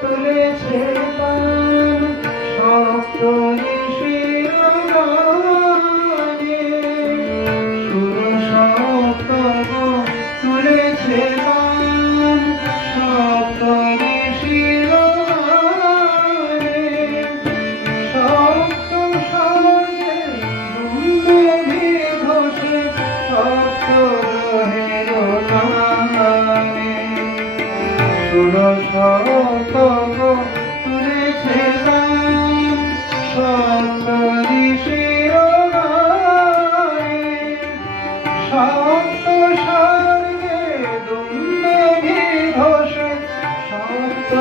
তুলেছে তান সপ্ত ঋষির গানে। সুর সপ্তক তুলেছে তান সপ্ত ঋষির গানে। সপ্ত স্বর্গে দুন্দুভি ঘোষে সপ্ত গ্রহের গানে। সুর সপ্তক তুলেছে তান সপ্ত ঋষির গানে। সপ্ত স্বর্গে দুন্দুভি ঘোষে সপ্ত